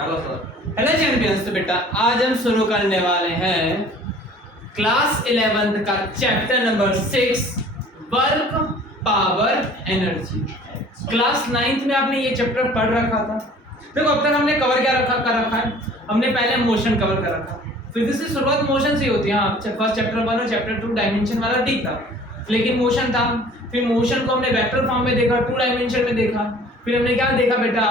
चलो sir. Hello champions. तो बेटा आज हम शुरू करने वाले हैं क्लास 11th का chapter number 6 work power energy. Class 9th में आपने ये चैप्टर पढ़ रखा था। देखो अब तक हमने कवर क्या कर रखा है, हमने पहले मोशन कवर कर रखा। फिजिक्स की शुरुआत मोशन से होती है। हाँ, फर्स्ट चैप्टर 1 और चैप्टर 2 डायमेंशन वाला ठीक था, लेकिन मोशन था। फिर मोशन को हमने वेक्टर फॉर्म में देखा, 2 डायमेंशन में देखा। फिर हमने क्या देखा बेटा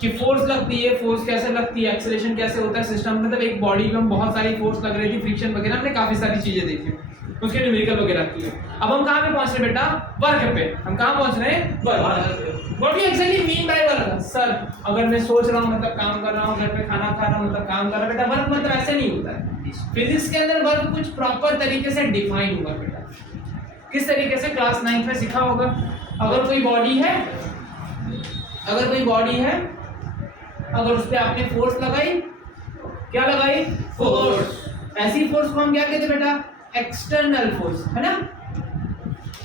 कि फोर्स लगती है, फोर्स कैसे लगती है, एक्सेलरेशन कैसे होता है सिस्टम, मतलब एक बॉडी में बहुत सारी फोर्स लग रही थी, फ्रिक्शन वगैरह, हमने काफी सारी चीजें देखी, उसके न्यूमेरिकल वगैरह की। अब हम कहाँ पे पहुंच रहे बेटा? वर्क पे। हम कहाँ पहुंच रहे हैं? Work. What do actually mean by work? Sir अगर मैं सोच रहा हूँ मतलब काम कर रहा हूँ, घर पे खाना खा रहा हूँ मतलब काम कर रहा हूँ, बेटा वर्क मतलब ऐसे नहीं होता है। फिजिक्स के अंदर वर्क कुछ प्रॉपर तरीके से डिफाइन होगा बेटा। किस तरीके से? क्लास 9th में सीखा होगा। अगर कोई बॉडी है, अगर उस पे आपने फोर्स लगाई, क्या लगाई? फोर्स। ऐसी फोर्स को हम क्या कहते हैं बेटा? एक्सटर्नल फोर्स, है ना।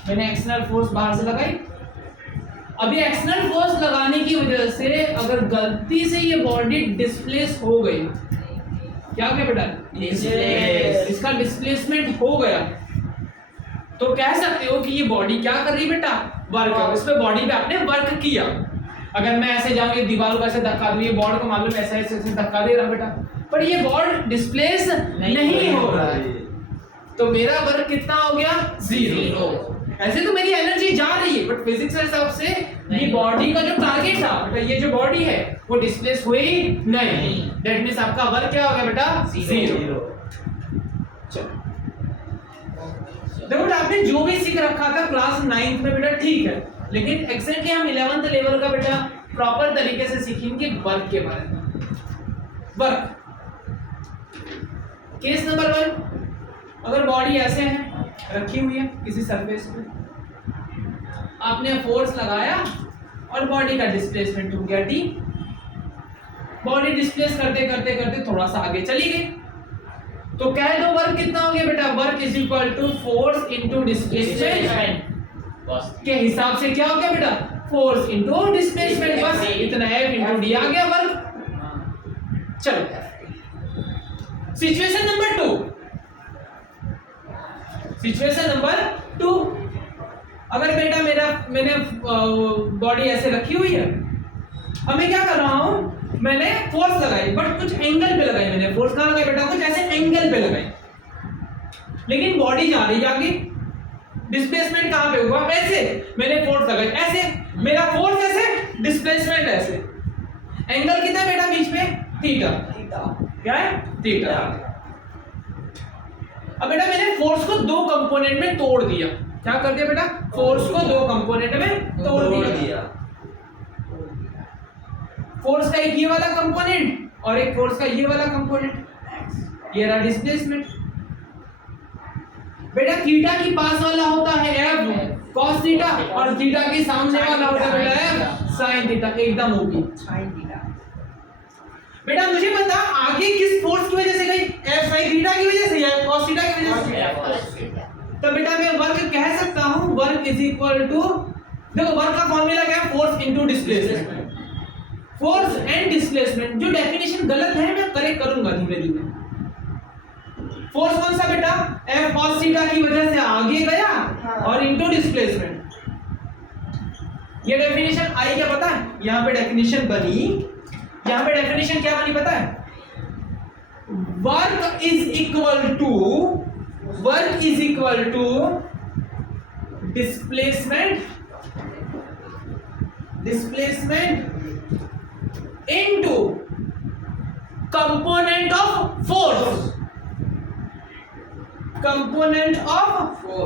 मैंने एक्सटर्नल फोर्स बाहर से लगाई। अभी एक्सटर्नल फोर्स लगाने की वजह से अगर गलती से ये बॉडी डिस्प्लेस हो गई, क्या हो गया बेटा? डिस्प्लेस। इसका डिस्प्लेसमेंट हो गया तो कह सकते हो कि ये बॉडी क्या कर रही बेटा? वर्क। इस पे बॉडी पे आपने वर्क किया। अगर मैं ऐसे जाऊं, ये दीवार को ऐसे धक्का दूं, ये बॉर्ड को मालूम ऐसे ऐसे धक्का दे रहा बेटा, पर ये बॉर्ड डिस्प्लेस नहीं हो रहा है, तो मेरा वर्क कितना हो गया? 0। ऐसे तो मेरी एनर्जी जा रही है, बट फिजिक्स के हिसाब से ये बॉडी का जो टारगेट था बेटा, ये जो बॉडी है वो डिस्प्लेस हुई नहीं। दैट मींस आपका वर्क क्या हो गया बेटा? 0। चलो देखो बेटा, आपने जो भी सीख रखा था क्लास 9th में बेटा ठीक है, लेकिन एग्जैक्टली हम 11th लेवल का बेटा प्रॉपर तरीके से सीखेंगे वर्क के बारे में। वर्क केस नंबर 1, अगर बॉडी ऐसे है, रखी हुई है किसी सरफेस पे, आपने फोर्स लगाया और बॉडी का डिस्प्लेसमेंट हो गया d। बॉडी डिस्प्लेस करते करते करते थोड़ा सा आगे चली गई, तो कह दो वर्क कितना हो गया बेटा? Work is equal to force into displacement के हिसाब से क्या हो गया बेटा? फोर्स इनटू डिस्प्लेसमेंट, बस इतना F इनटू d आ गया वर्क। चलो सिचुएशन नंबर 2। अगर बेटा मैंने बॉडी ऐसे रखी हुई है, अब मैं क्या कर रहा हूं, मैंने फोर्स लगाई बट कुछ एंगल पे लगाई। मैंने फोर्स कहां लगाई बेटा? कुछ ऐसे एंगल पे लगाई, लेकिन बॉडी जा रही आगे। डिस्प्लेसमेंट कहां पे हुआ? ऐसे मैंने फोर्स लगाई, ऐसे मेरा फोर्स ऐसे, डिस्प्लेसमेंट ऐसे। एंगल कितना है बेटा बीच में? थीटा। क्या है? थीटा। अब बेटा मैंने फोर्स को 2 कंपोनेंट में तोड़ दिया। क्या कर दिया बेटा? फोर्स को 2 कंपोनेंट में तोड़ दिया। फोर्स का एक ये वाला कंपोनेंट और एक फोर्स का ये वाला कंपोनेंट। ये रहा डिस्प्लेसमेंट। बेटा थीटा की पास वाला होता है F cos थीटा और थीटा के सामने वाला होता है बेटा F sin थीटा। एकदम होगी बेटा। मुझे बता आगे किस फोर्स की वजह से गई? F sin थीटा की वजह से या cos थीटा की वजह से? तो बेटा मैं वर्क कह सकता हूं, वर्क इज इक्वल टू, देखो वर्क का फॉर्मूला क्या है? Force into displacement. Force and displacement, जो डेफिनेशन गलत है मैं करेक्ट करूंगा धीरे धीरे। फोर्स कौन सा बेटा? F cos थीटा की वजह से आगे गया और इनटू डिस्प्लेसमेंट। ये डेफिनेशन आई क्या पता है? यहां पे डेफिनेशन बनी, यहां पे डेफिनेशन क्या बनी पता है? Work is equal to displacement into component of force. Component of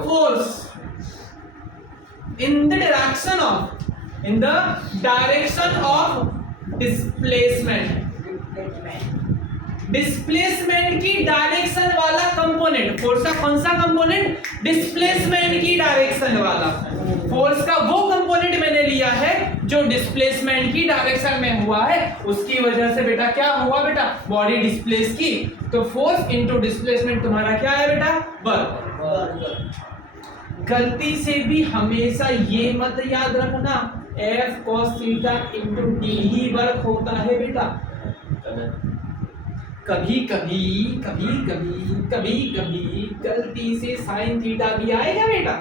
force in the direction of displacement। Displacement की डायरेक्शन वाला कंपोनेंट। फोर्स का कौन सा कंपोनेंट? डिस्प्लेसमेंट की डायरेक्शन वाला। फोर्स का वो कंपोनेंट मैंने लिया है जो डिस्प्लेसमेंट की डायरेक्शन में हुआ है, उसकी वजह से बेटा क्या हुआ बेटा? बॉडी डिस्प्लेस की, तो फोर्स इनटू डिस्प्लेसमेंट तुम्हारा क्या है बेटा? वर्क। गलती से भी हमेशा ये मत याद रखना F cos theta into d ही वर्क होता है बेटा। कभी कभी गलती से साइन थीटा भी आएगा बेटा,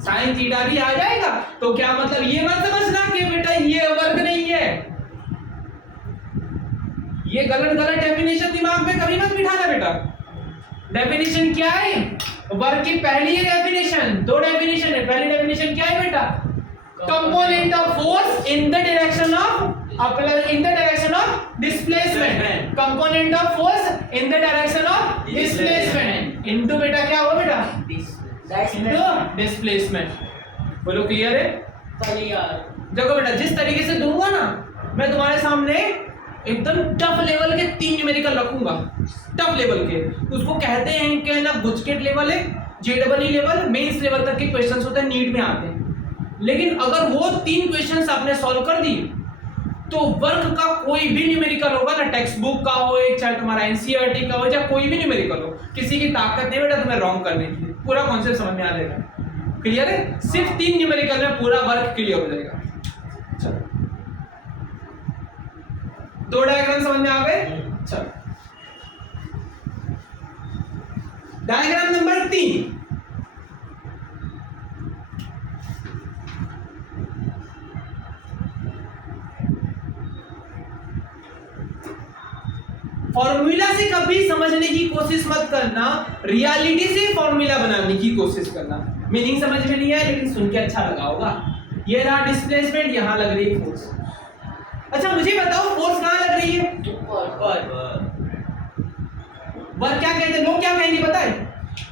साइन थीटा भी आ जाएगा। तो क्या मतलब ये मत समझना कि बेटा ये वर्ग नहीं है, ये गलत डेफिनेशन दिमाग में कभी मत बिठाना बेटा। डेफिनेशन क्या है वर्ग की? पहली है डेफिनेशन, दो डेफिनेशन है। पहली डेफिनेशन क्या है बेटा? Component of force in the direction of displacement, component of force in the direction of displacement into बेटा क्या होगा बेटा? Into displacement. बोलो क्लियर है? देखो बेटा जिस तरीके से दूंगा ना मैं तुम्हारे सामने एकदम टफ लेवल के 3 न्यूमेरिकल रखूंगा, टफ लेवल के, उसको कहते हैं कि ना गुजकेट लेवल है, जेडबलई लेवल, मेंस लेवल तक के क्वेश्चंस होते हैं, नीट में आते हैं। लेकिन अगर वो 3 क्वेश्चंस आपने सॉल्व कर दिए तो वर्ग का कोई भी न्यूमेरिकल होगा ना, टेक्स्ट बुक का हो चाहे तुम्हारा एनसीईआरटी का हो, चाहे कोई भी न्यूमेरिकल हो, किसी की ताकत नहीं बेटा तुम्हें रॉन्ग करने की। पूरा कॉन्सेप्ट समझ में आ जाएगा। क्लियर है? सिर्फ 3 न्यूमेरिकल में पूरा वर्ग क्लियर हो जाएगा। चलो 2 डायग्राम समझ में आ गए? चलो डायग्राम नंबर 3। फॉर्मूला से कभी समझने की कोशिश मत करना, रियलिटी से फॉर्मूला बनाने की कोशिश करना। मीनिंग समझ में नहीं है लेकिन सुन के अच्छा लगा होगा। ये रहा डिस्प्लेसमेंट, यहां लग रही है फोर्स। अच्छा मुझे बताओ फोर्स कहां लग रही है? वर्क क्या कहते हैं? लोग क्या कहेंगे पता है?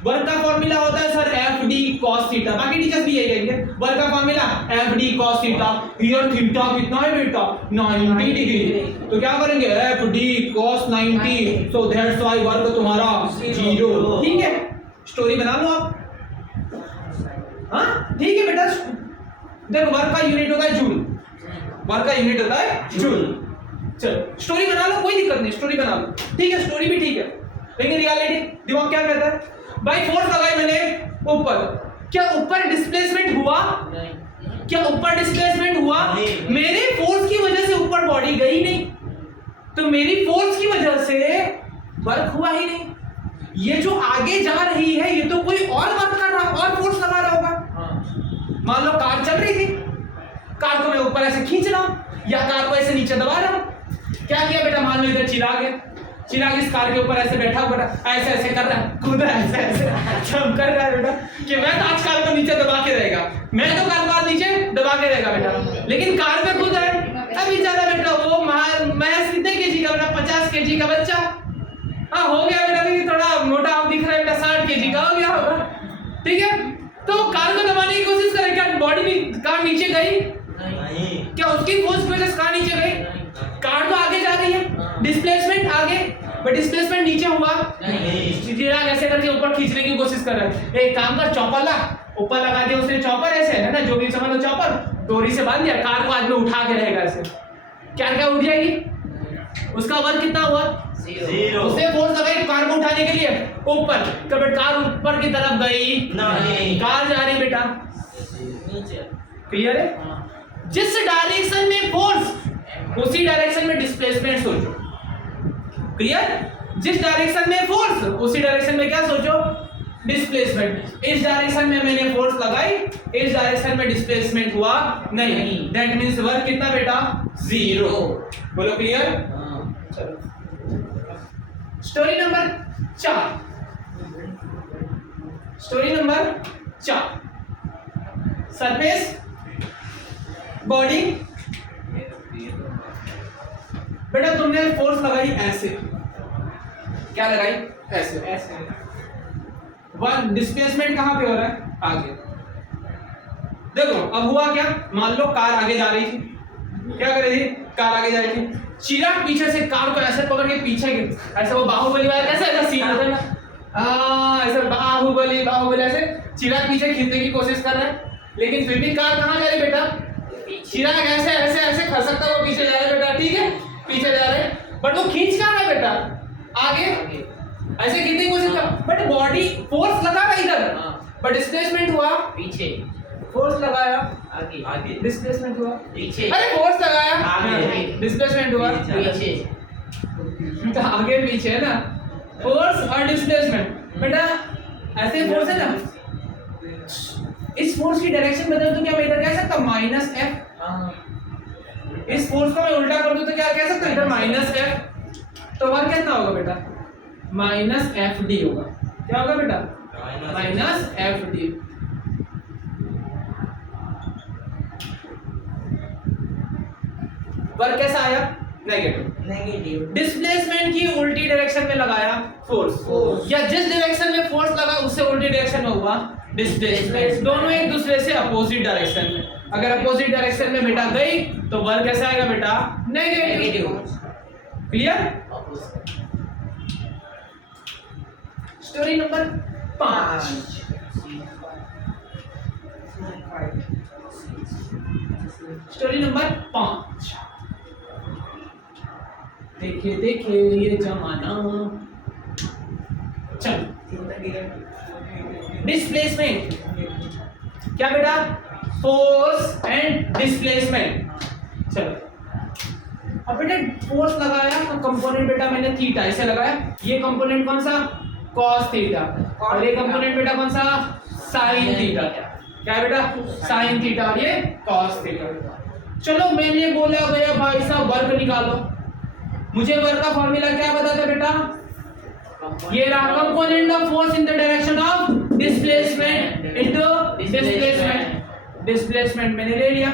वर्क का फॉर्मूला होता है sir F D cos theta, बाकी टीचर्स भी यही कहेंगे। वर्क का formula F D cos theta, here theta कितना है बेटा? 90 डिग्री। तो क्या करेंगे? F D cos 90, so that's why work तुम्हारा 0। ठीक है, स्टोरी बना लो आप। हाँ ठीक है बेटा, देखो वर्क का यूनिट होता है जूल, वर्क का यूनिट होता है जूल। चलो स्टोरी बना लो, कोई दिक्कत नहीं, स्टोरी बना लो। ठीक है, स्टोरी भी ठीक है, लेकिन रियलिटी दिमाग क्या कहता है? भाई फोर्स लगाई मैंने ऊपर, क्या ऊपर डिस्प्लेसमेंट हुआ? क्या ऊपर डिस्प्लेसमेंट हुआ? मेरे फोर्स की वजह से ऊपर बॉडी गई नहीं, तो मेरी फोर्स की वजह से वर्क हुआ ही नहीं। ये जो आगे जा रही है ये तो कोई और वर्क कर रहा, और फोर्स लगा रहा होगा। मान लो कार चल रही थी, कार को मैं ऊपर ऐसे खींच रहा हूं या कार को ऐसे नीचे दबा रहा हूं। क्या किया बेटा? मान लो इधर चिराग है, चिराग इस कार के ऊपर ऐसे बैठा हुआ बेटा, ऐसे ऐसे कर रहा है, खुद ऐसे ऐसे जंप कर रहा है बेटा कि मैं तो आज कार को नीचे दबा के रहेगा, मैं तो कार को नीचे दबा के रहेगा बेटा, लेकिन कार पे खुद है। अब बेचारा बेटा वो महज कितने केजी का बेटा? 50 केजी का बच्चा। हाँ हो गया बेटा, लेकिन थोड़ा मोटा आप दिख रहा है बेटा, 60 केजी का हो गया होगा। ठीक है, तो कार को दबाने की कोशिश करें, क्या बॉडी में कार नीचे गई? नहीं। क्या उसकी फोर्स की वजह से कार नीचे गई? कार तो आगे जा रही है, डिस्प्लेसमेंट आगे, बट डिस्प्लेसमेंट नीचे हुआ नहीं। चिराग ऐसे करके ऊपर खींचने की कोशिश कर रहा है। एक काम कर, चॉपर ला, ऊपर लगा दिया उसने चॉपर, ऐसे है ना, जो भी समझ लो चॉपर, डोरी से बांध दिया, कार को आज में उठा के रहेगा ऐसे, क्या क्या उठ जाएगी? उसका वर्क कितना हुआ? 0। उसने फोर्स लगाई कार को उठाने के लिए ऊपर, कभी कार ऊपर की तरफ गई नहीं, कार जा रही बेटा नीचे। क्लियर है? जिस डायरेक्शन में फोर्स उसी डायरेक्शन में डिस्प्लेसमेंट सोचो। क्लियर? जिस डायरेक्शन में फोर्स उसी डायरेक्शन में क्या सोचो? डिस्प्लेसमेंट। इस डायरेक्शन में मैंने फोर्स लगाई, इस डायरेक्शन में डिस्प्लेसमेंट हुआ नहीं, दैट मींस वर्क कितना बेटा? 0। बोलो क्लियर? चलो story number 4। Story number 4, surface body. बेटा तुमने फोर्स लगाई ऐसे, क्या लगाई? ऐसे ऐसे। वन डिस्प्लेसमेंट कहां पे हो रहा है? आगे। देखो अब हुआ क्या? मान लो कार आगे जा रही थी, क्या कर रही थी? कार आगे जा रही थी, चिराग पीछे से कार को ऐसे पकड़ के पीछे ऐसे, वो बाहुबली वाला कैसे ऐसा सीन होता है ना, ऐसे बाहुबली ऐसे चिराग पीछे खींचने की कोशिश कर रहा है, लेकिन फिर भी कार कहां जा रही बेटा? चिराग ऐसे ऐसे ऐसे खसकता वो पीछे जा रहा है बेटा। ठीक है, पीछे जा रहे हैं, बट वो खींच कहां है बेटा? आगे। ऐसे खींचने की कोशिश कर, बट बॉडी फोर्स लगा रहा इधर, बट डिस्प्लेसमेंट हुआ पीछे। फोर्स लगाया आगे आगे डिस्प्लेसमेंट हुआ, पीछे अरे फोर्स लगाया आगे डिस्प्लेसमेंट हुआ, पीछे तो आगे पीछे है ना, फोर्स और डिस्प्लेसमेंट। बेटा ऐसे फोर्स है ना, इस फोर्स की डायरेक्शन बदल तो क्या मैं इधर कह सकता हूँ माइनस एफ, इस फोर्स को मैं उल्टा कर दूं तो क्या कह सकता हूँ इधर माइनस एफ, तो वर्क कितना होगा बेटा माइनस एफ डी होगा, क्या होगा बेटा माइनस एफ डी। वर्क कैसा आया नेगेटिव। नेगेटिव डिस्प्लेसमेंट की उल्टी डायरेक्शन में लगाया फोर्स, या जिस डायरेक्शन में फोर्स लगा उससे उल्टी डायरेक्शन में हुआ डिस्प्लेसमेंट, दोनों एक दूसरे से अपोजिट डायरेक्शन में। अगर अपोजिट डायरेक्शन में बेटा गई तो वर्क कैसा आएगा बेटा negative. Clear. Story number 5, story number 5। देखिए देखिए ये जमाना, चल डिस्प्लेसमेंट क्या बेटा फोर्स एंड डिस्प्लेसमेंट। चलो अब बेटा फोर्स लगाया तो कंपोनेंट बेटा मैंने थीटा ऐसे लगाया, ये कंपोनेंट कौन सा cos थीटा, और ये कंपोनेंट बेटा कौन सा sin थीटा, क्या है बेटा sin थीटा और ये cos थीटा। चलो मैंने बोला गया भाई साहब वर्क निकालो, मुझे वर्क का फॉर्मूला क्या बताता बेटा, ये रहा component of force in the direction of displacement into displacement. Displacement मैंने ले लिया,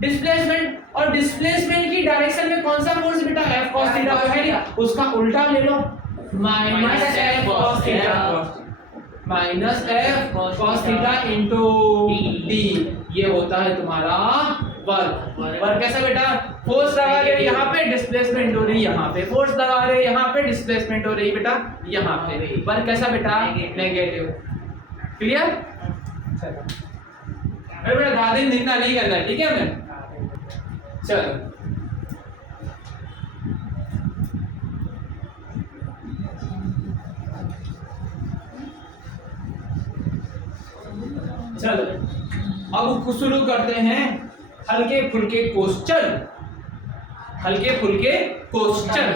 डिस्प्लेसमेंट और डिस्प्लेसमेंट की डायरेक्शन में कौन सा फोर्स बेटा f cos थीटा है लिया, उसका उल्टा ले लो minus f cos theta, minus f cos theta into d, ये होता है तुम्हारा वर्क। वर्क कैसा बेटा फोर्स लगा रहे यहाँ पे डिस्प्लेसमेंट हो रही यहाँ पे, फोर्स लगा रहे यहाँ पे डिस्प्लेसमेंट हो रही बेटा यहाँ पे, वर्क कैसा बेटा नेगेटिव। क्लियर। अरे बेटा ज़्यादा दिन निकला नहीं करना है, ठीक है हमें। चलो चलो अब शुरू करते हैं हल्के फुल्के क्वेश्चन, हल्के फुल्के क्वेश्चन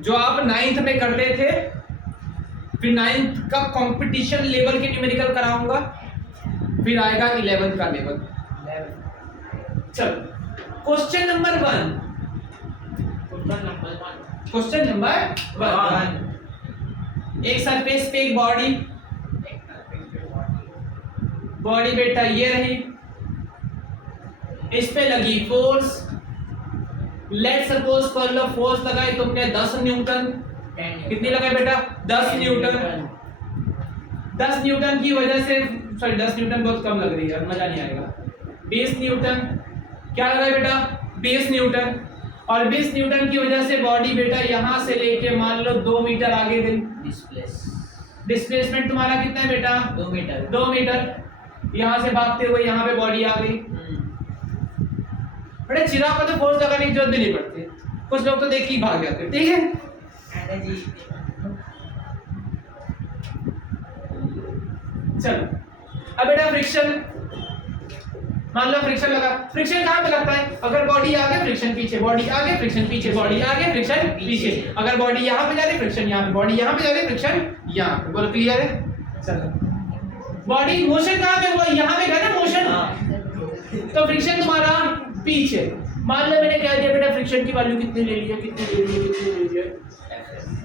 जो आप 9th में करते थे, फिर 9th का कंपटीशन लेवल के न्यूमेरिकल कराऊंगा, फिर आएगा 11th का लेवल। चलो क्वेश्चन नंबर 1, क्वेश्चन नंबर 1, एक सरफेस पे एक बॉडी, बॉडी बेटा ये रही, इस पे लगी फोर्स, लेट सपोज कर लो फोर्स लगाई तुमने 10 न्यूटन, कितनी लगाई बेटा 10 न्यूटन। 10 न्यूटन की वजह से, सॉरी 10 न्यूटन बहुत कम लग रही है, मजा नहीं आएगा, 20 न्यूटन, क्या लगाई बेटा 20 न्यूटन, और 20 न्यूटन की वजह से बॉडी बेटा यहां से लेके मान लो 2 मीटर आगे गई, डिस्प्लेसमेंट तुम्हारा कितना है बेटा 2 मीटर, 2 मीटर, यहां से भागते हुए यहां पे बॉडी आ गई। बड़े चिराग को तो फोर्स लगाने की जरूरत भी नहीं पड़ती, कुछ लोग तो देख के ही भाग जाते, ठीक है। चलो अब बेटा फ्रिक्शन, मान लो फ्रिक्शन लगा, फ्रिक्शन कहां पे लगता है, अगर बॉडी आगे फ्रिक्शन पीछे, बॉडी आगे फ्रिक्शन पीछे, बॉडी आगे फ्रिक्शन पीछे, अगर बॉडी यहां पे जा रही फ्रिक्शन यहां पे, बॉडी यहां पे जा रही फ्रिक्शन यहां पे। बोलो क्लियर है। चलो बॉडी मोशन कहां पे हुआ, यहां पे है ना मोशन, तो फ्रिक्शन तुम्हारा पीछे। मान लो मैंने कह दिया बेटा फ्रिक्शन की वैल्यू कितनी ले ली है, कितनी ले ली है, कितनी ले ली है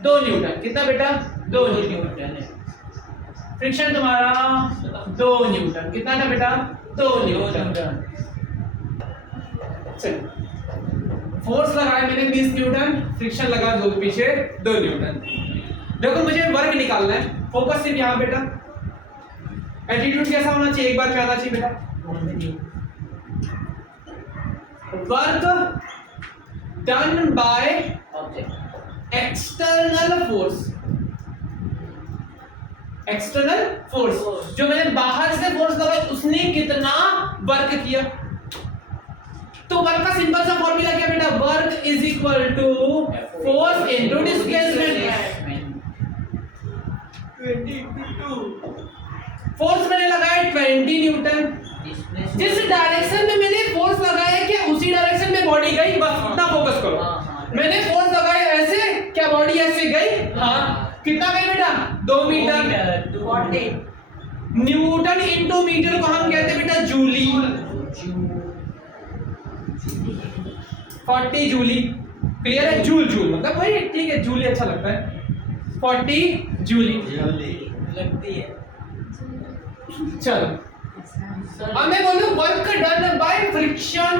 2 न्यूटन, कितना बेटा 2 न्यूटन है। फ्रिक्शन तुम्हारा 2 न्यूटन, कितना था बेटा 2 न्यूटन। चलो फोर्स लगाया मैंने 20 न्यूटन, फ्रिक्शन लगा दो पीछे 2 न्यूटन। देखो मुझे वर्क निकालना है, फोकस सिर्फ यहाँ बेटा, एटीट्यूड कैसा होना चाहिए एक बार में आना चाहिए बेटा, work done by external force, external force जो मैंने बाहर से फोर्स लगाई उसने कितना वर्क किया। तो वर्क का सिंपल सा फॉर्मूला क्या बेटा, work is equal to force into displacement, force मैंने लगाया 20 न्यूटन। जिस डायरेक्शन में मैंने फोर्स लगाया क्या उसी डायरेक्शन में बॉडी गई, बस इतना फोकस करो। मैंने फोर्स लगाया ऐसे, क्या बॉडी ऐसे गई? हाँ। कितना गई बेटा? 2 मीटर। न्यूटन इंटू मीटर को हम कहते हैं बेटा जूली। 40 जूली। क्लियर है? जूल जूल मतलब भाई ठीक है, जूली अच्छा लगता है। 40 जूली लगती है। चलो अब मैं बोलूं work done by friction.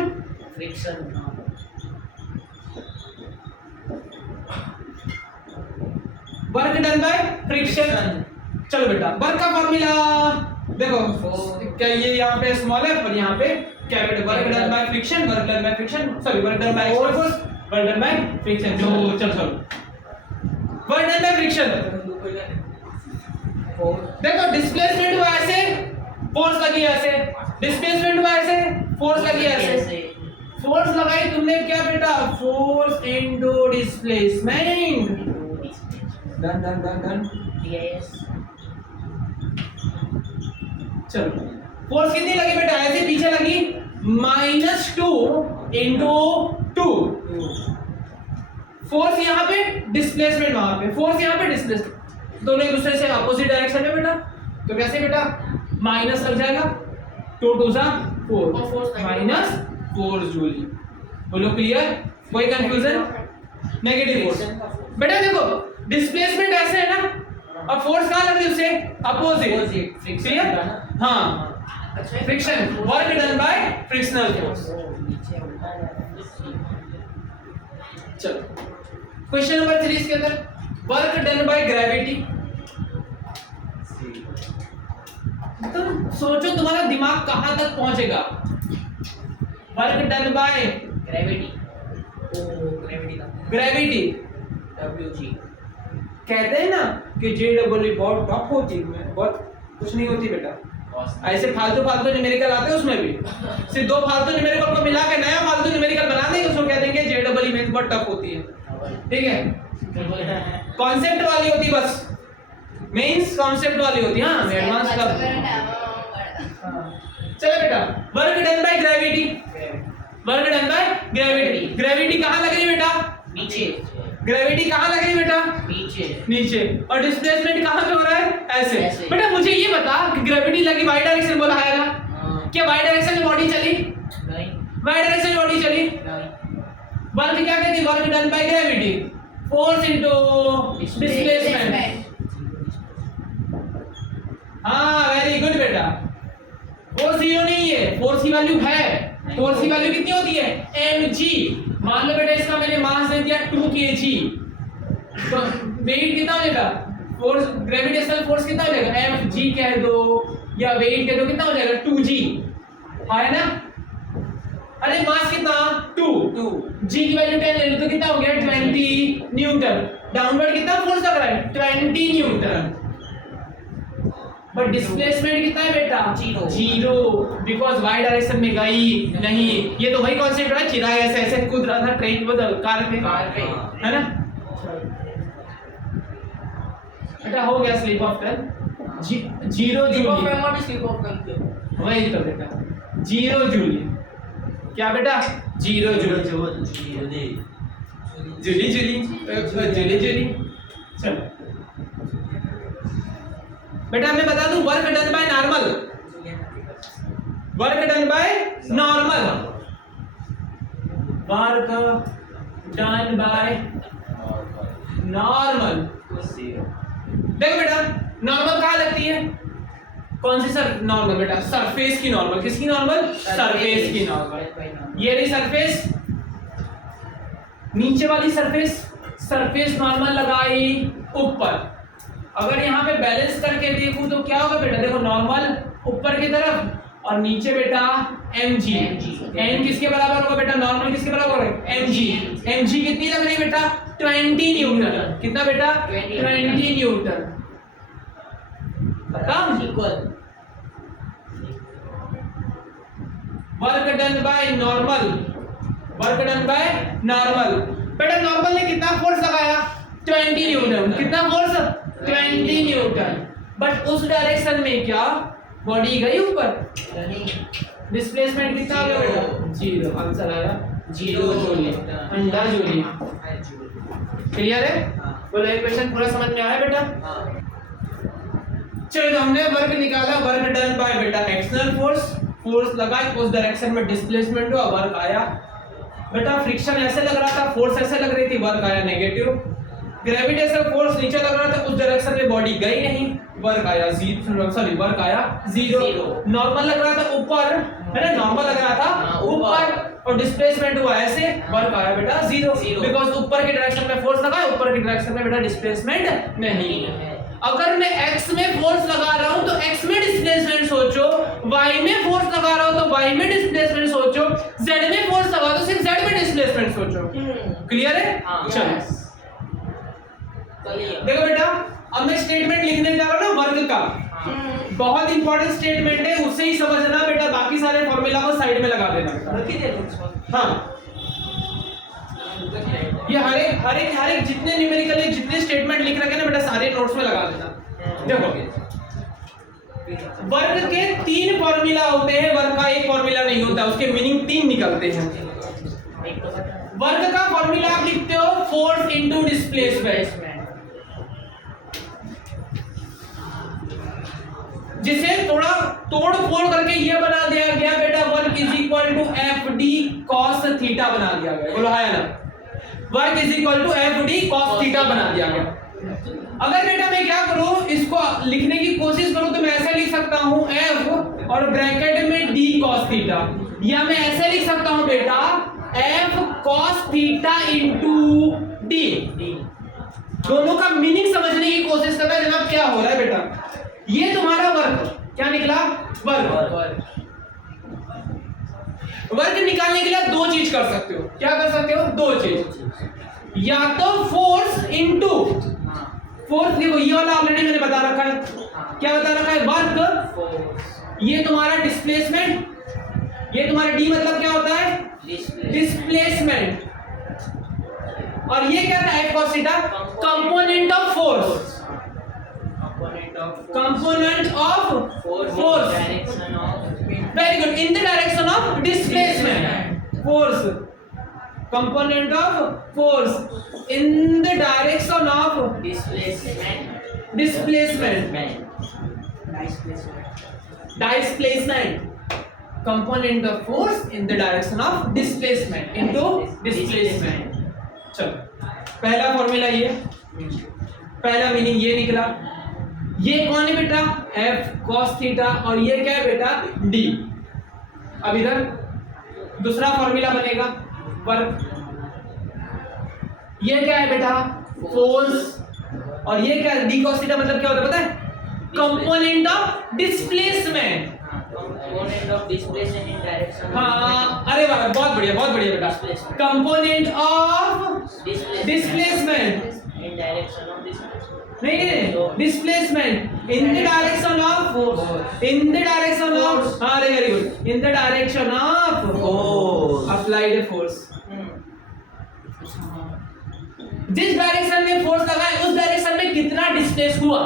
Work done by friction. चलो बेटा वर्क का फॉर्मूला देखो, क्या ये यहाँ पे स्मॉल है और यहाँ पे capital. Work done by friction, work done by friction, sorry work done by force, work done by friction. जो चलो वर्क डन बाय फ्रिक्शन। देखो डिस्प्लेसमेंट हुआ ऐसे, फोर्स लगी ऐसे, डिस्प्लेसमेंट हुआ ऐसे, फोर्स लगी ऐसे। फोर्स लगाई तुमने क्या बेटा? Force into displacement. Done done done done. Yes. चलो फोर्स कितनी लगी बेटा? ऐसे पीछे लगी -2 इनटू 2। फोर्स यहाँ पे, डिस्प्लेसमेंट वहां पे, फोर्स यहाँ पे, डिस्प्लेसमेंट दोनों एक दूसरे से अपोजिट डायरेक्शन में बेटा। तो कैसे बेटा? माइनस लग जाएगा, 2 2 4 -4 जूली। बोलो क्लियर? कोई कंफ्यूजन? नेगेटिव फोर्स बेटा। देखो डिस्प्लेसमेंट ऐसे है ना, और फोर्स कहाँ लग रही है? उसे अपोजिट। क्लियर? हाँ friction, work done bye frictional force. चलो क्वेश्चन नंबर 3 इसके अंदर वर्क डन बाय ग्रेविटी। तुम सोचो तुम्हारा दिमाग कहां तक पहुंचेगा। Work done by gravity. Gravity WG। कहते हैं ना कि JEE बहुत टफ होती है, बहुत कुछ नहीं होती बेटा। ऐसे फालतू फालतू न्यूमेरिकल आते हैं, उसमें भी सिर्फ 2 फालतू न्यूमेरिकल को मिला के नया फालतू न्यूमेरिकल बना देंगे, उसको कह देंगे JEE मेंस बहुत टफ होती है। ठीक है, कॉन्सेप्ट वाली होती बस, मेंस कॉन्सेप्ट वाली होती। हाँ एडवांस का। चलो बेटा work done by gravity. Work done by gravity. Gravity कहाँ लग रही है बेटा? नीचे। ग्रेविटी कहाँ लग रही है बेटा? नीचे। नीचे। और डिस्प्लेसमेंट कहाँ पे हो रहा है? ऐसे। बेटा मुझे ये बता कि ग्रेविटी लगी वाई डायरेक्शन बोला आएगा क्या? वाई डायरेक्शन में बॉडी चली? नहीं। वाई डायरेक्शन में बॉडी चली? नहीं। वर्क क्या कहती है? Work done by gravity, force into displacement. हाँ वेरी गुड बेटा। फोर्स 0 नहीं है, फोर्स की वैल्यू है। फोर्स की वैल्यू कितनी होती है? mg। मान लो बेटा इसका मैंने मास दे दिया 2 kg, तो वेट कितना हो जाएगा? फोर्स ग्रेविटेशनल फोर्स कितना हो जाएगा? mg कह दो या वेट कह दो, कितना हो जाएगा? 2g है ना। अरे मास कितना? 2 g की वैल्यू 10 ले लो तो कितना हो गया? 20 न्यूटन। डाउनवर्ड कितना फोर्स लग रहा है? 20 न्यूटन। बट डिस्प्लेसमेंट कितना है बेटा? 0 बिकॉज वाई डायरेक्शन में गई नहीं। ये तो वही कॉन्सेप्ट है, चिराग ऐसे ऐसे कूद रहा था ट्रेन बदल कार पे है ना। बेटा हो गया स्लिप ऑफ टंग। 0 जूली। वही तो बेटा 0 जूली। क्या बेटा? 0 जूली। जूली जूली जूली। चलो बेटा मैं बता दूं work done by normal. Work done by normal. Work done by normal. देखो बेटा नॉर्मल कहाँ लगती है? कौन सी सर नॉर्मल बेटा? सरफेस की नॉर्मल। किसकी नॉर्मल? सरफेस की नॉर्मल। ये रही सरफेस, नीचे वाली सरफेस। सरफेस नॉर्मल लगाई ऊपर। अगर यहाँ पे बैलेंस करके देखूं तो क्या होगा बेटा? देखो नॉर्मल ऊपर की तरफ और नीचे बेटा mg। m किसके बराबर होगा बेटा? नॉर्मल किसके बराबर होगा? mg। mg कितनी लग रही है बेटा? 20 न्यूटन। कितना बेटा? 20 न्यूटन। खत्म। Equal. Work done by normal. Work done by normal. बेटा नॉर्मल ने कितना फोर्स लगाया? 20 न्यूटन। कितना फोर्स? 20 न्यूटन। बट उस डायरेक्शन में क्या बॉडी गई ऊपर, नहीं, डिस्प्लेसमेंट कितना आ गया बेटा, जीरो। आंसर आया जीरो जूल, अंडा जूल। क्लियर है? बोलो ये क्वेश्चन पूरा समझ में आया बेटा? चलो तो हमने वर्क निकाला, वर्क डन बाय बेटा एक्सटर्नल फोर्स, फोर्स लगा उस डायरेक्शन में डिस्प्लेसमेंट हुआ, वर्क आया बेटा। फ्रिक्शन ऐसे लग रहा था, फोर्स ऐसे लग रही थी, वर्क आया नेगेटिव। ग्रेविटेशनल फोर्स नीचे लग रहा था, उस डायरेक्शन में बॉडी गई नहीं, वर्क आया जीरो, सॉरी वर्क आया जीरो। नॉर्मल लग रहा था ऊपर, है ना, नॉर्मल लग रहा था ऊपर और डिस्प्लेसमेंट हुआ ऐसे, वर्क आया बेटा जीरो, बिकॉज़ ऊपर की डायरेक्शन में फोर्स लगा है, ऊपर की डायरेक्शन में बेटा डिस्प्लेसमेंट नहीं है। अगर मैं x में फोर्स लगा रहा हूं तो x में डिस्प्लेसमेंट सोचो, y में फोर्स लगा रहा हूं तो y में डिस्प्लेसमेंट सोचो, z में फोर्स लगा तो सिर्फ z में डिस्प्लेसमेंट सोचो। क्लियर है? चलो देखो बेटा, अब मैं स्टेटमेंट लिखने जा रहा हूं ना वर्क का, बहुत इंपॉर्टेंट स्टेटमेंट है, उससे ही समझना बेटा, बाकी सारे फॉर्मूला को साइड में लगा देना। हाँ, ये हर एक जितने न्यूमेरिकल जितने स्टेटमेंट लिख रखे हैं ना बेटा, सारे नोट्स में लगा देना। देखो वर्ग के 3 फॉर्मूला होते हैं, वर्ग का एक फॉर्मूला नहीं होता, उसके मीनिंग 3 निकलते हैं। वर्ग का फॉर्मूला आप लिखते हो फोर्स इनटू डिस्प्लेसमेंट, जिसे थोड़ा तोड़ फोड़ करके ये बना दिया गया बेटा, work is equal to F D cos theta बना दिया गया। बोलो हाय ना, work is equal to F D cos theta बना दिया गया। अगर बेटा मैं क्या करूं, इसको लिखने की कोशिश करूं तो मैं ऐसे लिख सकता हूं एफ और ब्रैकेट में डी कॉस थीटा, या मैं ऐसे लिख सकता हूं बेटा F cos theta into D. दोनों का मीनिंग समझने की कोशिश करना जनाब, क्या हो रहा है बेटा। ये तुम्हारा वर्क क्या निकला, वर्क। वर्क निकालने के लिए 2 चीज कर सकते हो, क्या कर सकते हो, 2 चीज, या तो फोर्स इनटू फोर्स। देखो ये वाला ऑलरेडी मैंने बता रखा है, क्या बता रखा है, वर्क, ये तुम्हारा डिस्प्लेसमेंट, ये तुम्हारा डी मतलब क्या होता है, डिस्प्लेसमेंट, और ये क्या था, F cos theta, component of force, component of force, very good, in the direction of displacement, force, component of force in the direction of displacement, component of force in the direction of displacement into displacement। चलो पहला formula ये, पहला meaning ये निकला। ये कौन है बेटा, f cos थीटा, और ये क्या है बेटा, d। अब इधर दूसरा फॉर्मूला बनेगा वर्क, ये क्या है बेटा, फोर्स, और ये क्या है, d cos थीटा मतलब क्या होता है पता है, component of displacement, component of displacement in direction. हाँ अरे वाह, बहुत बढ़िया बेटा, component of displacement in direction of displacement, नहीं, displacement in the direction of force, in the direction of, हाँ very good, in the direction of force, applied force. जिस direction में फोर्स लगा है उस डायरेक्शन में कितना डिस्प्लेस हुआ,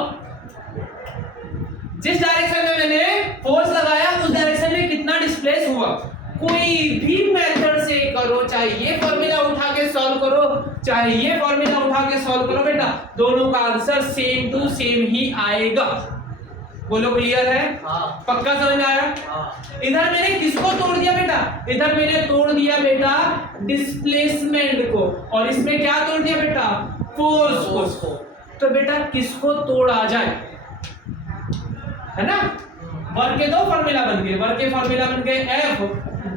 जिस डायरेक्शन में मैंने फोर्स लगाया उस डायरेक्शन में कितना डिस्प्लेस हुआ। कोई भी मेथड से करो, चाहे ये फॉर्मूला उठा के सॉल्व करो, चाहे ये फॉर्मूला उठा के सॉल्व करो बेटा, दोनों का आंसर सेम टू सेम ही आएगा। बोलो क्लियर है? हाँ। पक्का समझ में आया? हाँ। इधर मैंने किसको तोड़ दिया बेटा, इधर मैंने तोड़ दिया बेटा डिस्प्लेसमेंट को, और इसमें क्या तोड़ दिया बेटा, फोर्स को। तो बेटा किसको तोड़ आ जाए, है ना। वर्क के 2 फॉर्मूला बन गए, वर्क के फॉर्मूला बन गए एफ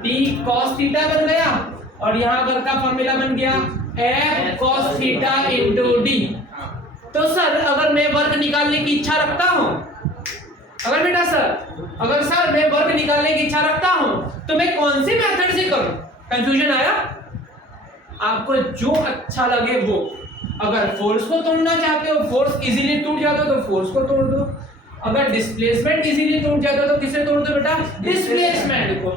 डी कॉस थीटा बन गया, और यहाँ वर्क का फॉर्मूला बन गया F cos theta into D. तो सर अगर मैं वर्क निकालने की इच्छा रखता हूँ, अगर बेटा अगर सर मैं वर्क निकालने की इच्छा रखता हूँ तो मैं कौन सी मेथड से करूँ? कंफ्यूजन आया? आपको जो अच्छा लगे वो। अगर फोर्स को तोड़ना चाहते हो, फोर्स इजीली टूट जाता हो तो फोर्स को तोड़ दो। अगर डिस्प्लेसमेंट इजीली टूट जाता है तो किसे तोड़ दो बेटा, डिस्प्लेसमेंट को।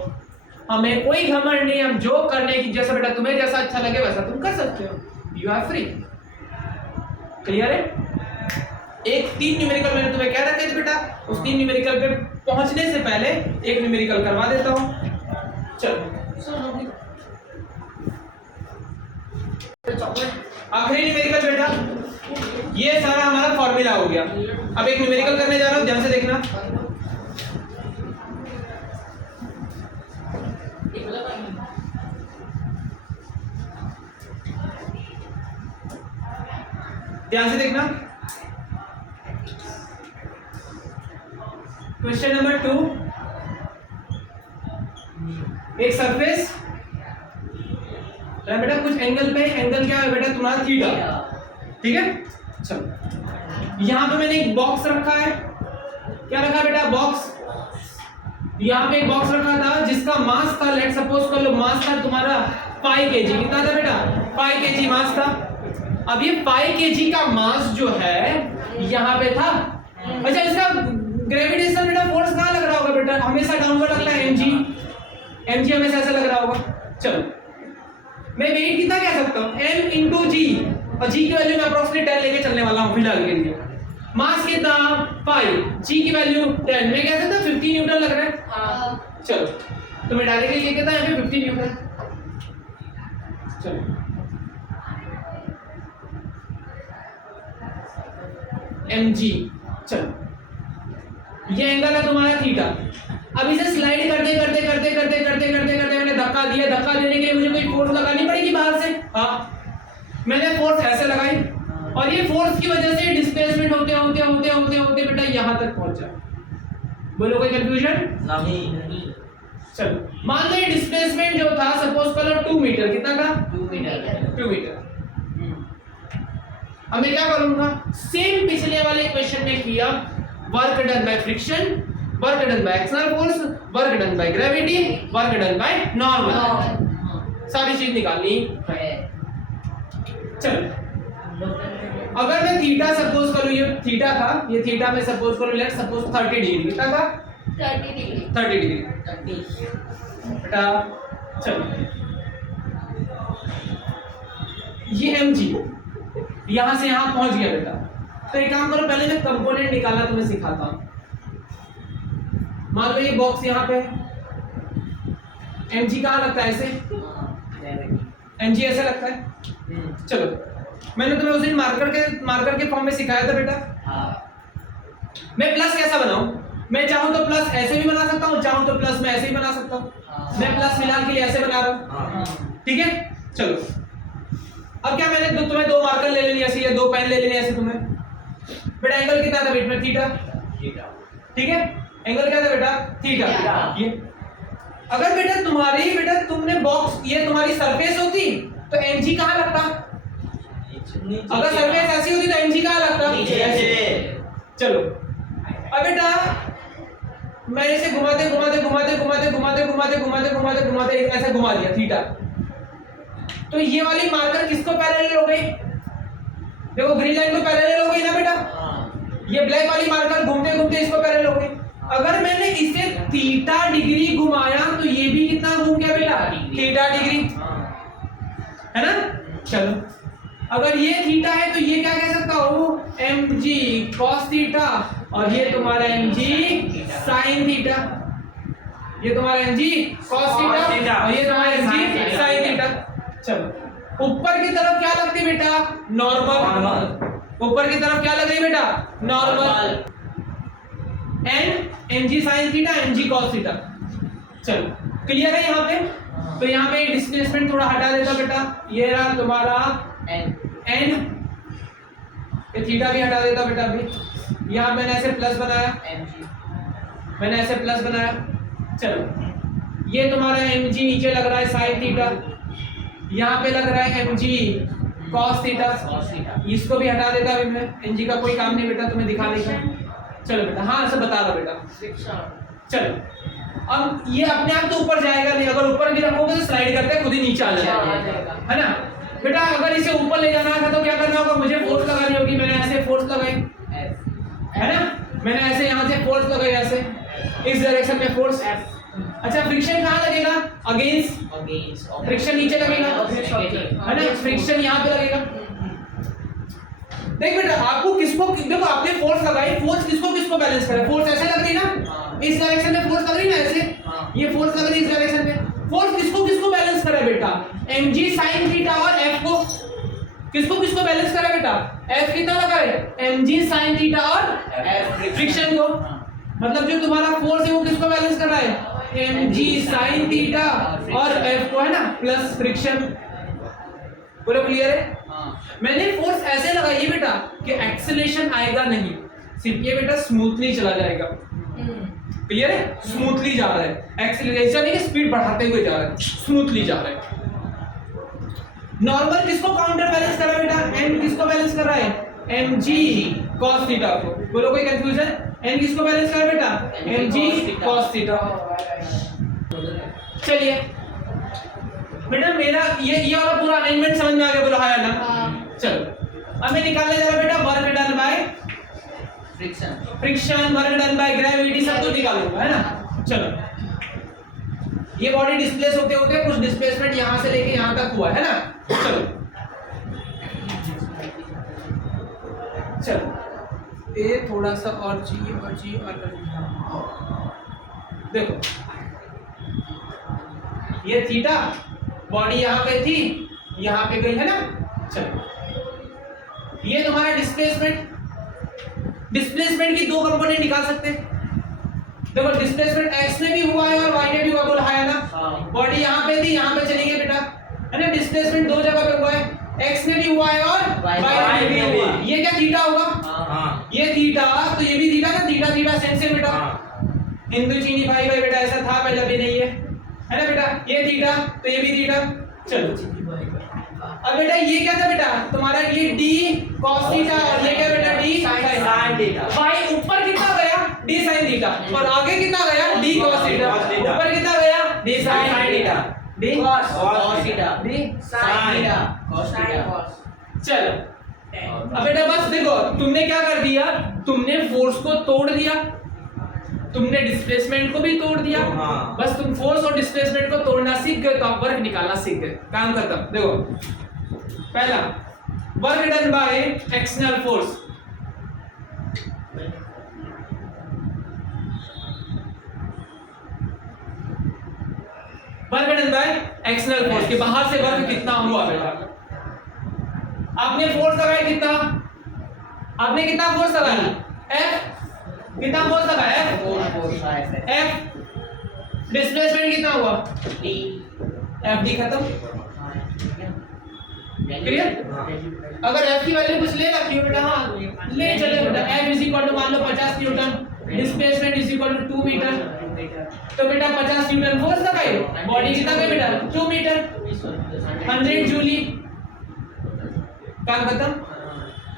हमें कोई घमंड नहीं, हम जो करने की जैसा बेटा तुम्हें जैसा अच्छा लगे वैसा तुम कर सकते हो, यू आर फ्री। क्लियर है? एक 3 न्यूमेरिकल मैंने तुम्हें क्या रखे थे बेटा, उस 3 न्यूमेरिकल पे पहुंचने से पहले एक न्यूमेरिकल करवा देता हूं। चलो आखिरी न्यूमेरिकल बेटा, ये सारा हमारा फॉर्मूला हो गया। अब एक न्यूमेरिकल करने जा रहा हूं, ध्यान से देखना। ध्यान से देखना। क्वेश्चन नंबर 2, एक सरफेस बेटा कुछ एंगल पे, एंगल क्या है बेटा तुम्हारा थीटा, ठीक है। चलो यहां पे मैंने एक बॉक्स रखा है, क्या रखा बेटा, बॉक्स। यहां पे एक बॉक्स रखा था जिसका मास था, लेट सपोज कर लो मास था तुम्हारा 5 kg। कितना था बेटा, 5 kg मास था। अब ये 5 kg का मास जो है यहाँ पे था। अच्छा इसका ग्रेविटेशनल बेटा फोर्स कहाँ लग रहा होगा बेटा, हमेशा डाउनवर्ड लगता है, mg हमेशा ऐसा लग रहा होगा। चलो मैं वेट कितना कह सकता हूँ, m इंटू जी, और जी की वैल्यू मैं अप्रोक्सीमेट 10 लेके चलने वाला हूँ फिलहाल के लिए। मास कितना 5, जी की वैल्यू 10, मैं कह सकता हूँ 50 न्यूटन लग रहा है। चलो तो मैं डायरेक्टली लिख देता हूँ 50 न्यूटन। चलो mg, चलो ये एंगल है तुम्हारा थीटा। अब इसे स्लाइड करते करते करते करते करते करते करते मैंने धक्का दिया, धक्का देने के लिए मुझे कोई फोर्स लगानी पड़ेगी बाहर से। हाँ मैंने फोर्स ऐसे लगाई, और ये फोर्स की वजह से डिस्प्लेसमेंट होते होते होते होते होते बेटा यहां तक पहुंचा। बोलो कोई कंफ्यूजन नहीं। चलो मान लो ये डिस्प्लेसमेंट जो था सपोज कर लो 2 मीटर, कितना था 2 मीटर। 2 मीटर। अब मैं क्या करूंगा, सेम पिछले वाले क्वेश्चन में किया, work done by friction, work done by external force, work done by gravity, work done by normal, सारी चीज निकालनी है। चलो अगर मैं थीटा सपोज करूं, ये थीटा था, ये थीटा में सपोज करूं लेट सपोज 30 डिग्री, कितना था 30 डिग्री बेटा। चलो ये mg यहां से यहां पहुंच गया बेटा। तो एक काम करो, पहले मैं कंपोनेंट निकालना तुम्हें सिखाता हूं। मान लो ये बॉक्स यहां पे, mg कहां लगता है, ऐसे mg ऐसे लगता है। चलो मैंने तुम्हें उस दिन मार्कर के फॉर्म में सिखाया था बेटा। मैं प्लस कैसा बनाऊं, मैं चाहूं तो प्लस ऐसे भी बना सकता हूं, चाहूं तो प्लस मैं ऐसे भी बना सकता हूं। मैं प्लस फिलहाल के लिए ऐसे बना रहा हूं, ठीक है। चलो अब क्या मैंने तुम्हें 2 मार्कर ले लेनी ऐसे, या 2 पेन ले लेनी ऐसे तुम्हें। बेटा एंगल कितना था बीच में, थीटा, ठीक है। एंगल क्या था बेटा, थीटा। ये अगर बेटा तुम्हारी बेटा तुमने बॉक्स, ये तुम्हारी सरफेस होती तो mg कहां लगता, अगर सरफेस ऐसी होती तो mg कहां लगता, चलो अब बेटा मैंने इसे घुमाते घुमाते घुमाते घुमाते घुमाते घुमाते घुमाते घुमाते घुमाते ऐसे घुमा दिया थीटा, तो ये वाली मार्कर किसको पैरेलल हो गई, देखो ग्रीन लाइन को पैरेलल हो गई ना बेटा। ये ब्लैक वाली मार्कर घूमते घूमते इसको पैरेलल हो गई। अगर मैंने इसे थीटा डिग्री घुमाया तो ये भी कितना घूम गया बेटा, थीटा डिग्री, है ना। चलो अगर ये थीटा है तो ये क्या कह सकता हूं, mg cos थीटा, और ये तुम्हारा mg sin थीटा, ये तुम्हारा mg cos थीटा और ये तुम्हारा mg sin थीटा। चलो ऊपर की तरफ क्या लगती है बेटा, नॉर्मल। ऊपर की तरफ क्या लग रही है बेटा, normal. n mg sin theta mg cos theta. चलो क्लियर है यहाँ पे। तो यहाँ पे डिस्प्लेसमेंट थोड़ा हटा देता बेटा, ये रहा तुम्हारा n, ये थीटा भी हटा देता बेटा। अभी यहाँ मैंने ऐसे प्लस बनाया, मैंने ऐसे प्लस बनाया। चलो ये तुम्हारा mg नीचे लग रहा है sin थीटा, यहाँ पे लग रहा है mg cos थीटा, इसको भी हटा देता अभी मैं। mg का कोई काम नहीं बेटा तुम्हें दिखाने का। चलो बेटा, हाँ ऐसे बता रहा बेटा। चलो अब ये अपने आप तो ऊपर जाएगा नहीं, अगर ऊपर भी रखोगे तो स्लाइड करते खुद ही नीचे आ जाएगा, है ना बेटा। अगर इसे ऊपर ले जाना था तो क्या करना होगा, मुझे फोर्स लगानी होगी। मैंने ऐसे फोर्स लगाई, है ना, मैंने ऐसे यहाँ से फोर्स लगाई, ऐसे इस डायरेक्शन में फोर्स। अच्छा फ्रिक्शन कहाँ लगेगा, अगेंस्ट, फ्रिक्शन नीचे लगेगा, है ना, फ्रिक्शन यहाँ पे लगेगा। देख बेटा आपको किसको देखो आपने फोर्स लगाई, फोर्स किसको किसको बैलेंस करे, फोर्स ऐसे लग रही ना, इस डायरेक्शन में फोर्स लग रही ना ऐसे, ये फोर्स लग रही इस डायरेक्शन में, फोर्स किसको किसको बैलेंस करे बेटा, mg sin थीटा और f को किसको किसको बैलेंस करे बेटा, f कितना लगा है mg sin थीटा और फ्रिक्शन को, मतलब जो तुम्हारा फोर्स है वो किसको बैलेंस कर रहा है mg sin थीटा और f को है ना प्लस फ्रिक्शन। बोलो क्लियर है? मैंने फोर्स ऐसे लगाई है बेटा कि एक्सेलरेशन आएगा नहीं, सिर्फ ये बेटा स्मूथली चला जाएगा। क्लियर है? स्मूथली जा रहा है, एक्सेलरेशन नहीं स्पीड बढ़ाते हुए जा रहा है, स्मूथली जा रहा है। नॉर्मल किसको काउंटर बैलेंस कर रहा है बेटा, n किसको बैलेंस कर रहा है mg cos थीटा को। बोलो कोई कंफ्यूजन, n किसको बैलेंस कर रहा है बेटा mg cos थीटा। चलिए बेटा मेरा ये वाला पूरा अरेंजमेंट समझ में आ गया, बोलो हाँ या ना? चलो अब मैं निकालने जा रहा हूं बेटा work done by friction, work done by gravity, सब कुछ निकालूंगा है ना। चलो ये बॉडी डिस्प्लेस होते होते कुछ डिस्प्लेसमेंट यहां से लेके यहां तक हुआ है ना। चलो चलो ये थोड़ा सा और चाहिए देखो ये थीटा बॉडी यहाँ पे थी, यहाँ पे गई है ना। चलो ये तुम्हारा डिस्प्लेसमेंट की दो कंपोनेंट निकाल सकते हैं। देखो डिस्प्लेसमेंट x में भी हुआ है और y में भी हुआ, बोला है ना। बॉडी यहाँ पे थी, यहाँ पे चली गई बेटा, है ना। डिस्प्लेसमेंट दो जगह पे हुआ है, x में भी हुआ है और y में भी हुआ है। ये क्या थीटा होगा, ये थीटा, तो ये भी थीटा ना, थीटा थीटा सेम सेम बेटा। हिंदू चीनी भाई भाई बेटा ऐसा था पहले, अभी नहीं है ना बेटा। ये थीटा तो ये भी थीटा। चलो अब बेटा ये क्या था बेटा तुम्हारा, ये d cos थीटा, ये क्या बेटा d sin थीटा। भाई ऊपर कितना गया d sin थीटा और आगे कितना गया d cos थीटा। ऊपर कितना गया d sin theta, d cos theta, d sin theta, cos theta. चलो अब बेटा बस देखो तुमने क्या कर दिया, तुमने फोर्स को तोड़ दिया, तुमने डिस्प्लेसमेंट को भी तोड़ दिया। बस तुम फोर्स और डिस्प्लेसमेंट को तोड़ना सीख गए तो आप वर्क निकालना सीख गए। काम करता हूं देखो, पहला work done by external force. Work done by external force के बाहर से वर्क कितना हुआ बेटा। आपने फोर्स लगाया कितना, आपने कितना फोर्स लगाया F, कितना फोर्स लगाया F, डिस्प्लेसमेंट कितना हुआ d, F d खत्म। क्लियर? अगर F की वैल्यू कुछ ले रखी हो बेटा, हाँ ले चले बेटा। F इज इक्वल टू मान लो 50 newton, displacement is equal to 2 metre, तो बेटा 50 न्यूटन फोर्स लगाई, बॉडी कितना गई बेटा 2 मीटर, 100 जूली। काम खत्म।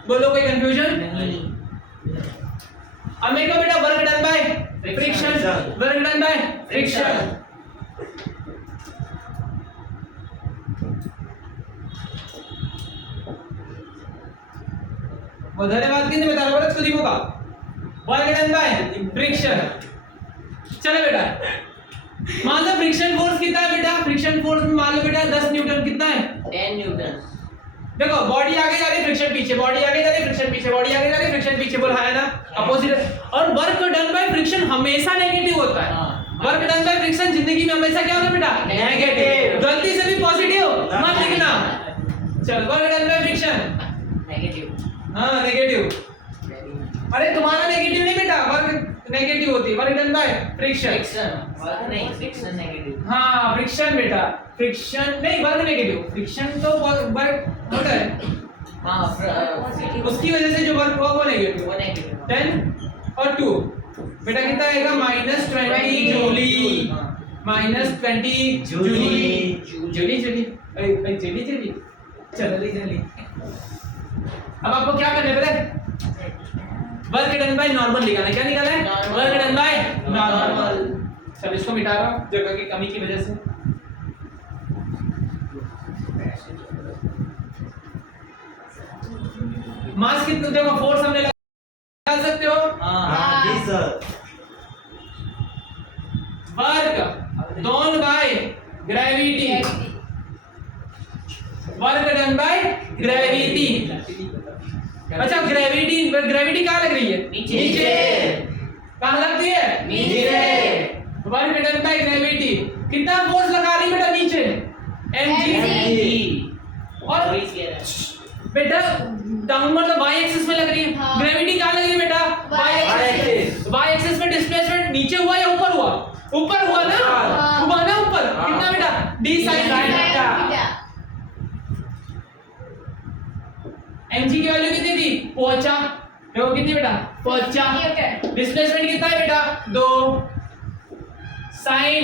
बोलो कोई कंफ्यूजन? अब मेरे को बेटा work done by friction, work done by friction. और धन्यवाद किसने बता रहा है, सुदीप का वर्क डन बाय फ्रिक्शन। चलो बेटा मान लो फ्रिक्शन फोर्स कितना है बेटा, फ्रिक्शन फोर्स में मान लो बेटा 10 न्यूटन, कितना है 10 न्यूटन। देखो बॉडी आगे जा रही, फ्रिक्शन पीछे, बॉडी आगे जा रही, फ्रिक्शन पीछे, बॉडी आगे जा रही, फ्रिक्शन पीछे, बोला है ना अपोजिट। और वर्क डन बाय फ्रिक्शन हमेशा नेगेटिव होता है। वर्क डन बाय फ्रिक्शन जिंदगी में हमेशा क्या होता है बेटा, नेगेटिव। गलती से भी पॉजिटिव मत लिखना। चल work done by friction negative, हाँ नेगेटिव। अरे तुम्हारा नेगेटिव नहीं बेटा, वर्क नेगेटिव होती है। Work done by friction, work नहीं फ्रिक्शन नेगेटिव। हाँ फ्रिक्शन बेटा, फ्रिक्शन नहीं वर्क नेगेटिव, फ्रिक्शन तो वर्क होता है। हाँ उसकी वजह से जो वर्क हुआ वो नेगेटिव, वो नेगेटिव। 10 और 2 बेटा कितना आएगा -20 जूली, -20 जूली, जूली जूली जूली जूली। चलो जल्दी। अब आपको क्या करना है पहले, वर्क डन बाय नॉर्मल निकालना। क्या निकाला है, वर्क डन बाय नॉर्मल। चलो इसको मिटा रहा हूं जगह की कमी की वजह से। मास कितना देखो, फोर्स हमने लगा सकते हो, हां जी sir. Work done by gravity, work done by gravity. अच्छा ग्रेविटी कहाँ लग रही है? नीचे। कहाँ लगती है? नीचे। वर्क डन बाय ग्रेविटी कितना फोर्स लगा रही है बेटा नीचे? mg। और बेटा डाउन मतलब y एक्सिस में लग रही है। हाँ। ग्रेविटी कहाँ लग रही है बेटा? y axis. y एक्सिस में डिस्प्लेसमेंट नीचे हुआ या ऊपर हुआ? ऊपर हुआ ना? हाँ। हुआ ना ऊपर? हाँ। कितना बेटा? d sin theta. mg की वैल्यू कितनी थी? पहुंचा। देखो कितनी बेटा? पहुंचा। डिस्प्लेसमेंट कितना है बेटा? 2 sin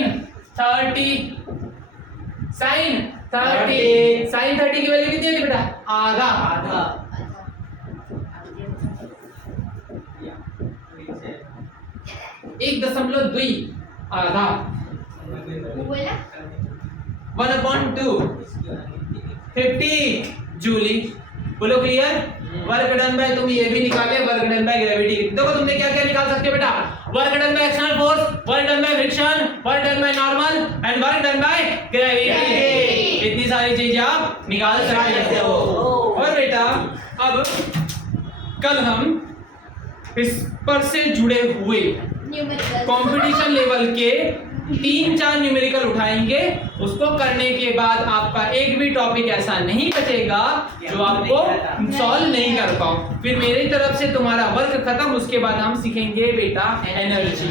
30 sin 30 की वैल्यू कितनी है बेटा? आधा। 1.2 आधा 1/2 50 जूली। बोलो क्लियर? वर्क डन बाय, तुम ये भी निकाले वर्क डन बाय ग्रेविटी। देखो तुमने क्या क्या निकाल सकते हो बेटा? Work done by external force, work done by friction, work done by normal and work done by gravity. इतनी सारी चीजें आप निकाल सकते हो। और बेटा अब कल हम इस पर से जुड़े हुए कंपटीशन लेवल के 3-4 न्यूमेरिकल उठाएंगे। उसको करने के बाद आपका एक भी टॉपिक ऐसा नहीं बचेगा जो आपको सॉल्व नहीं कर पाओ। फिर मेरी तरफ से तुम्हारा वर्क खत्म। उसके बाद हम सीखेंगे बेटा एनर्जी।